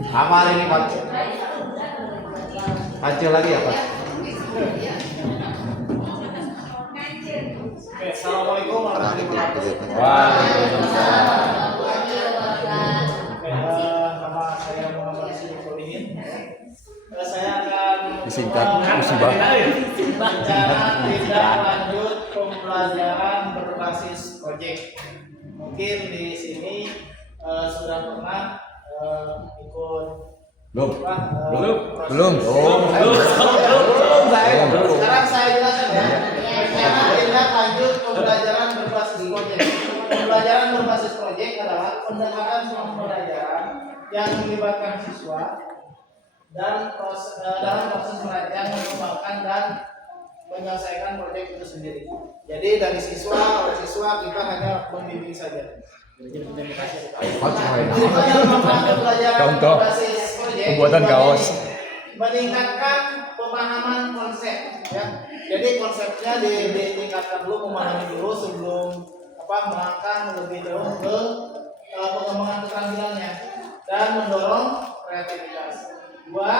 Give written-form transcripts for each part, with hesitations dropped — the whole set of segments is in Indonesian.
Amal ini Pak. Kecil lagi ya Pak. Assalamualaikum warahmatullahi wabarakatuh. Waalaikumsalam. Nama saya Muhammad Solihin. Saya akan Disingkat musibah. rencana tindak lanjut pembelajaran berbasis proyek. Mungkin di sini sudah pernah ikut Belum. belum. Sekarang saya jelaskan ya. Rencana tindak lanjut pembelajaran berbasis proyek. Pembelajaran berbasis proyek adalah pendekatan pembelajaran yang melibatkan siswa dan dalam proses yang mengembangkan dan menyelesaikan proyek itu sendiri. Jadi dari siswa oleh siswa kita hanya membimbing saja. Contoh pembuatan kaos. Meningkatkan pemahaman konsep, ya. Jadi konsepnya ditingkatkan dulu, memahami dulu sebelum melangkah lebih jauh ke pengembangan keterampilannya dan mendorong kreativitas. Dua,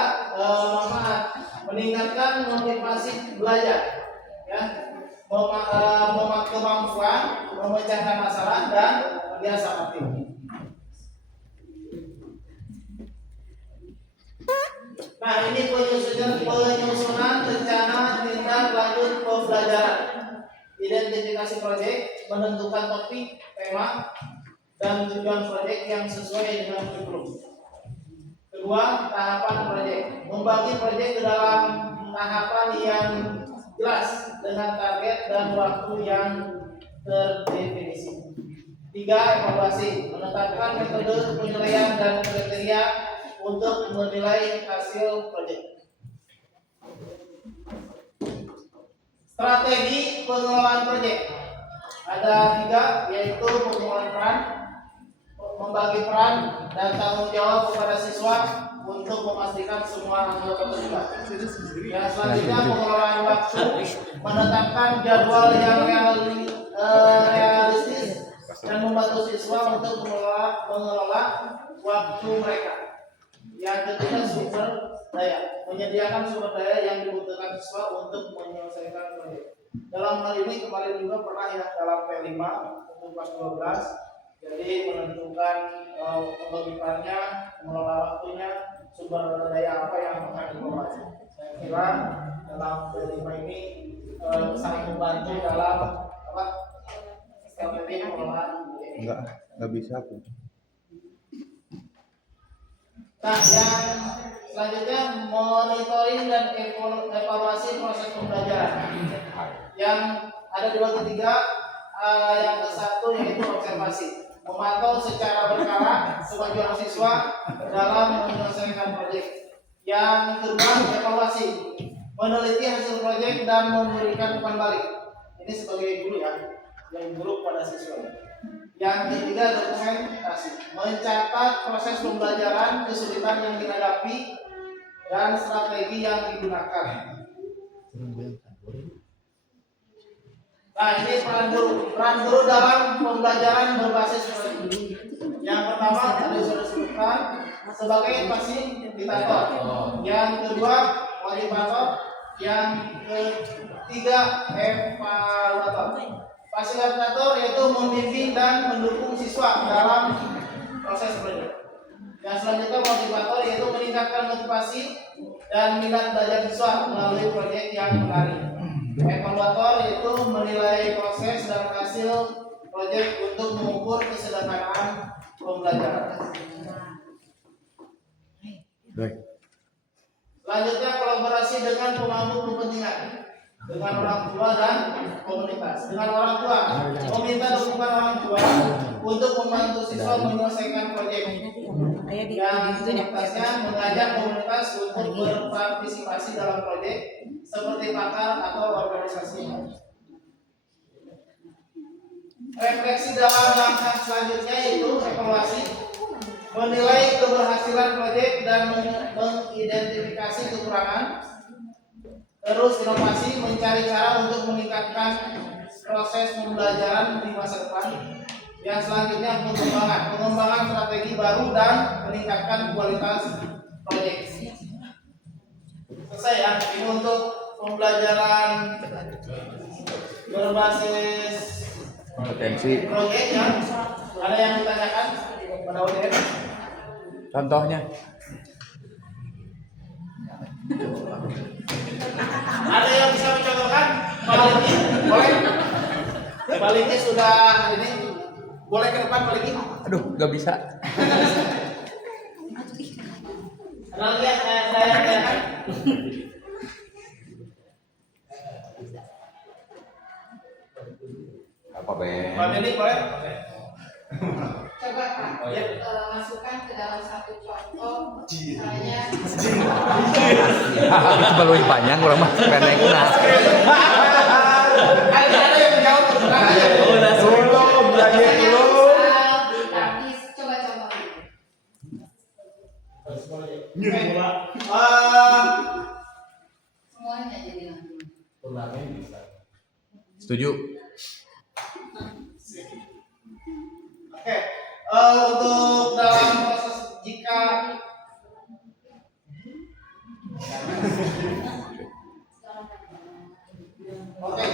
meningkatkan motivasi belajar, ya. Kemampuan memecahkan masalah dan biasa aktif. Nah, ini penyusunan rencana tindak lanjut pembelajaran. Identifikasi proyek, menentukan topik, tema, dan tujuan proyek yang sesuai dengan kurikulum. Kedua, tahapan proyek. Membagi proyek ke dalam tahapan yang jelas dengan target dan waktu yang terdefinisi. Tiga, evaluasi. Menetapkan metode penilaian dan kriteria untuk menilai hasil proyek. Strategi pengelolaan proyek ada tiga, yaitu pengelolaan peran, membagi peran dan tanggung jawab kepada siswa untuk memastikan semua anggota terlibat. Yang selanjutnya pengelolaan waktu, menetapkan jadwal yang realistis dan membantu siswa untuk mengelola waktu mereka. Yang ketiga, sumber daya, menyediakan sumber daya yang dibutuhkan siswa untuk menyelesaikan proyek. Dalam hal ini kemarin juga pernah ya dalam P5 untuk kelas 12, jadi menentukan pembagiannya, mengelola waktunya, sumber daya apa yang akan dikelola. Saya kira dalam P5 ini sangat membantu dalam strategi pengelolaan. Enggak bisa aku. Nah, yang selanjutnya monitoring dan evaluasi proses pembelajaran. Yang ada dua ketiga, yang ke satu yaitu observasi, memantau secara berkala kemajuan siswa dalam menyelesaikan proyek. Yang kedua, evaluasi, meneliti hasil proyek dan memberikan umpan balik. Ini sebagai guru ya, yang guru pada siswa. Yang ketiga, dokumentasi, mencatat proses pembelajaran, kesulitan yang dihadapi, dan strategi yang digunakan. Nah, ini peran guru. Peran guru dalam pembelajaran berbasis proyek. Yang pertama tadi sudah disebutkan sebagai fasilitator. Yang kedua, motivator. Yang ketiga, evaluator. Fasilitator yaitu membimbing dan mendukung siswa dalam proses proyek. Yang selanjutnya, motivator yaitu meningkatkan motivasi dan minat belajar siswa melalui proyek yang menarik. Evaluator yaitu menilai proses dan hasil proyek untuk mengukur kesederhanaan pembelajaran. Selanjutnya, kolaborasi dengan pemangku kepentingan, dengan orang tua dan komunitas. Dengan orang tua, meminta dukungan orang tua untuk membantu siswa menyelesaikan proyek. Yang komunitasnya mengajak komunitas untuk berpartisipasi dalam proyek seperti pakar atau organisasi. Refleksi dalam langkah selanjutnya yaitu evaluasi, menilai keberhasilan proyek dan mengidentifikasi kekurangan. Terus inovasi, mencari cara untuk meningkatkan proses pembelajaran di masa depan. Yang selanjutnya pengembangan strategi baru dan meningkatkan kualitas proyek. Selesai ya. Ini untuk pembelajaran berbasis Kompetensi. proyek ya. Ada yang ditanyakan pada audiens? Contohnya. Ada yang bisa mencontohkan? Pak Liki, boleh? Pak Liki sudah ini, boleh ke depan Pak Liki? Aduh, nggak bisa. Lihat saya kan. Apa Ben? Pak Benny boleh? Coba Pak, Oh, iya. masukkan ke dalam satu contoh misalnya Itu baru panjang, kurang mah pendek. Nah, Ada yang menjawab tenang aja. belum, belajar dulu. habis coba contohnya. Semuanya jadi nanti. Setuju. Oke, untuk dalam proses jika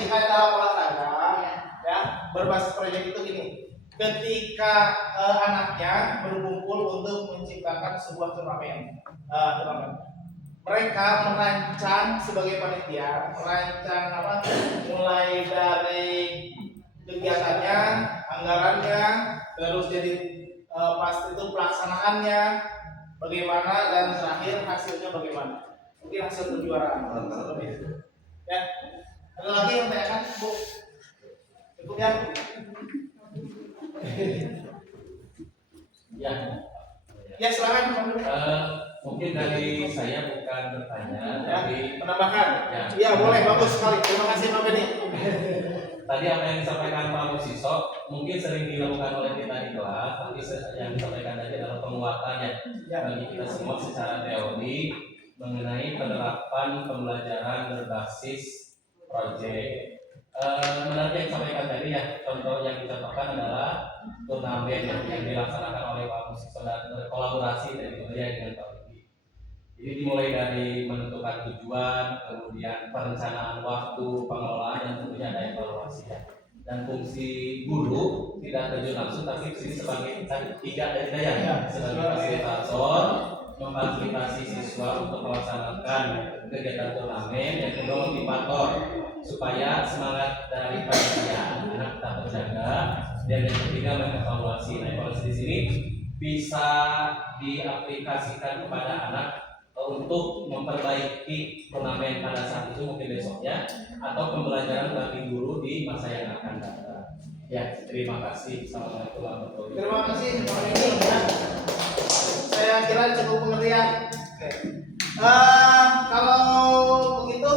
dalam olahraga ya berbasis proyek itu gini, ketika anaknya berkumpul untuk menciptakan sebuah turnamen, mereka merancang sebagai panitia, merancang apa, mulai dari kegiatannya, anggarannya, terus jadi pasti itu pelaksanaannya bagaimana, dan terakhir hasilnya bagaimana. Mungkin hasil kejuaraan. Ya, ada lagi yang tanyakan, Bu? Cukup ya? Ya, Ya silakan. mungkin dari saya bukan bertanya, Ya, tapi penambahan. Ya. Iya boleh, bagus sekali. Terima kasih Pak Benny. tadi apa yang disampaikan Pak Musiso mungkin sering dilakukan oleh kita di kelas, tapi yang disampaikan tadi adalah penguatannya bagi kita semua secara teori mengenai penerapan pembelajaran berbasis proyek. Menarik yang disampaikan tadi ya, contoh yang dicontohkan adalah turnamen yang dilaksanakan oleh Pak Musiso dan kolaborasi dari dengan Pak Liki. Jadi dimulai dari menentukan tujuan, kemudian perencanaan waktu, pengelolaan, dan tentunya ada evaluasi ya. Dan fungsi guru tidak terjun langsung, tapi di sini sebagai tiga dari saya sebagai fasilitator, memfasilitasi siswa untuk melaksanakan kegiatan turnamen, yang kedua motivator supaya semangat dari panitia anak tetap terjaga, dan yang ketiga mengevaluasi. Nah, evaluasi di sini bisa diaplikasikan kepada anak untuk memperbaiki turnamen pada saat itu mungkin besoknya, atau pembelajaran bagi guru di masa yang akan datang. Ya, terima kasih. Assalamualaikum warahmatullahi wabarakatuh. Terima kasih Pak Benny. Ya. Saya kira cukup pengertian. Oke. Kalau begitu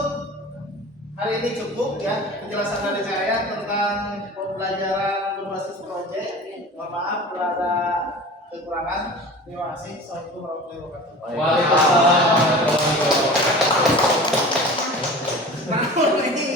hari ini cukup ya penjelasan dari saya tentang pembelajaran berbasis proyek. Mohon maaf kalau ada kekurangan. Terima kasih. Assalamualaikum warahmatullahi wabarakatuh. Waalaikumsalam warahmatullahi wabarakatuh. Nah, ini